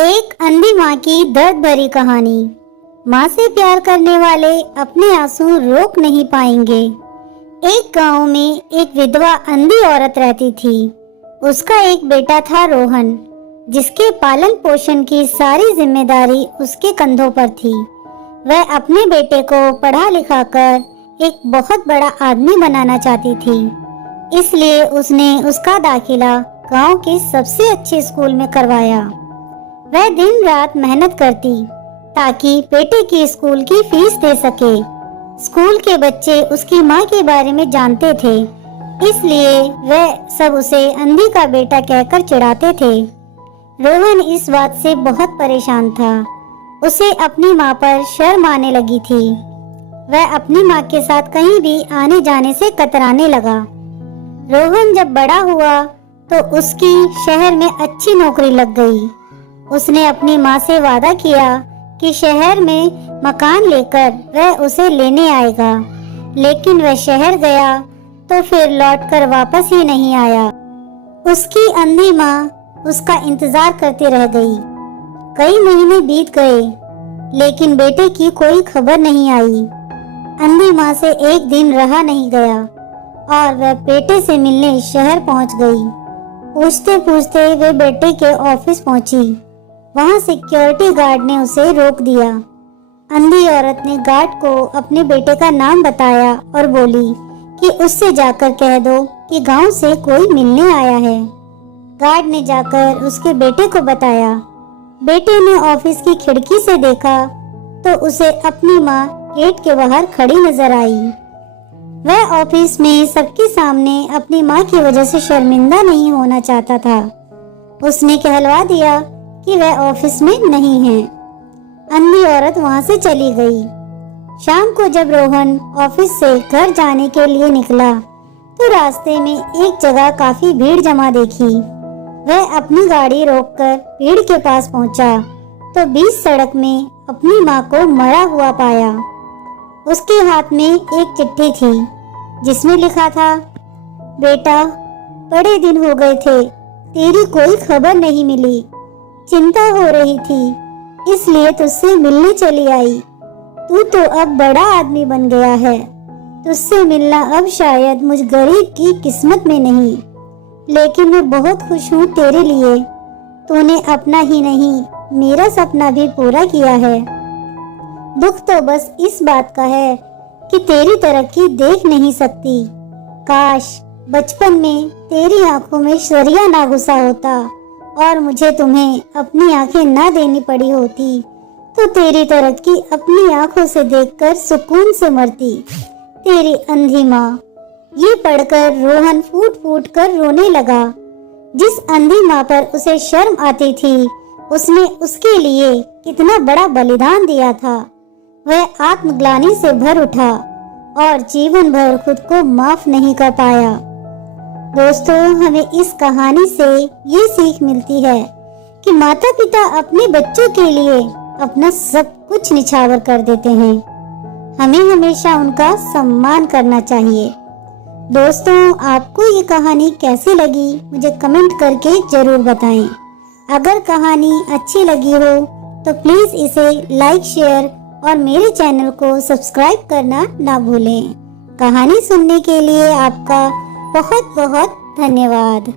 एक अंधी माँ की दर्द भरी कहानी। माँ से प्यार करने वाले अपने आंसू रोक नहीं पाएंगे। एक गांव में एक विधवा अंधी औरत रहती थी। उसका एक बेटा था रोहन, जिसके पालन पोषण की सारी जिम्मेदारी उसके कंधों पर थी। वह अपने बेटे को पढ़ा लिखा कर एक बहुत बड़ा आदमी बनाना चाहती थी, इसलिए उसने उसका दाखिला गांव के सबसे अच्छे स्कूल में करवाया। वह दिन रात मेहनत करती ताकि बेटे की स्कूल की फीस दे सके। स्कूल के बच्चे उसकी माँ के बारे में जानते थे, इसलिए वह सब उसे अंधी का बेटा कहकर चिढ़ाते थे। रोहन इस बात से बहुत परेशान था। उसे अपनी माँ पर शर्म आने लगी थी। वह अपनी माँ के साथ कहीं भी आने जाने से कतराने लगा। रोहन जब बड़ा हुआ तो उसकी शहर में अच्छी नौकरी लग गई। उसने अपनी माँ से वादा किया कि शहर में मकान लेकर वह उसे लेने आएगा, लेकिन वह शहर गया तो फिर लौटकर वापस ही नहीं आया। उसकी अंधी माँ उसका इंतजार करती रह गई। कई महीने बीत गए, लेकिन बेटे की कोई खबर नहीं आई। अंधी माँ से एक दिन रहा नहीं गया और वह बेटे से मिलने शहर पहुंच गई। पूछते पूछते वे बेटे के ऑफिस पहुंची। वहां सिक्योरिटी गार्ड ने उसे रोक दिया। अंधी औरत ने गार्ड को अपने बेटे का नाम बताया और बोली कि उससे जाकर कह दो कि गांव से कोई मिलने आया है। गार्ड ने जाकर उसके बेटे को बताया। बेटे ने ऑफिस की खिड़की से देखा तो उसे अपनी माँ गेट के बाहर खड़ी नजर आई। वह ऑफिस में सबके सामने अपनी माँ की वजह से शर्मिंदा नहीं होना चाहता था। उसने कहलवा दिया कि वह ऑफिस में नहीं है। अंधी औरत वहां से चली गई। शाम को जब रोहन ऑफिस से घर जाने के लिए निकला तो रास्ते में एक जगह काफी भीड़ जमा देखी। वह अपनी गाड़ी रोककर भीड़ के पास पहुंचा तो बीच सड़क में अपनी माँ को मरा हुआ पाया। उसके हाथ में एक चिट्ठी थी जिसमें लिखा था, बेटा, बड़े दिन हो गए थे, तेरी कोई खबर नहीं मिली। चिंता हो रही थी, इसलिए तुझसे मिलने चली आई। तू तो अब बड़ा आदमी बन गया है। तुझसे मिलना अब शायद मुझ गरीब की किस्मत में नहीं, लेकिन मैं बहुत खुश हूँ तेरे लिए। तूने अपना ही नहीं, मेरा सपना भी पूरा किया है। दुख तो बस इस बात का है कि तेरी तरक्की देख नहीं सकती। काश बचपन में तेरी आंखों में शरिया ना घुसा होता और मुझे तुम्हें अपनी आंखें ना देनी पड़ी होती, तो तेरी तरक्की अपनी आंखों से देखकर सुकून से मरती। तेरी अंधी माँ। ये पढ़कर रोहन फूट फूट कर रोने लगा। जिस अंधी माँ पर उसे शर्म आती थी, उसने उसके लिए कितना बड़ा बलिदान दिया था। वह आत्मग्लानि से भर उठा और जीवन भर खुद को माफ नहीं कर पाया। दोस्तों, हमें इस कहानी से ये सीख मिलती है कि माता पिता अपने बच्चों के लिए अपना सब कुछ निछावर कर देते हैं। हमें हमेशा उनका सम्मान करना चाहिए। दोस्तों, आपको ये कहानी कैसी लगी मुझे कमेंट करके जरूर बताएं। अगर कहानी अच्छी लगी हो तो प्लीज इसे लाइक, शेयर और मेरे चैनल को सब्सक्राइब करना ना भूलें। कहानी सुनने के लिए आपका बहुत बहुत धन्यवाद।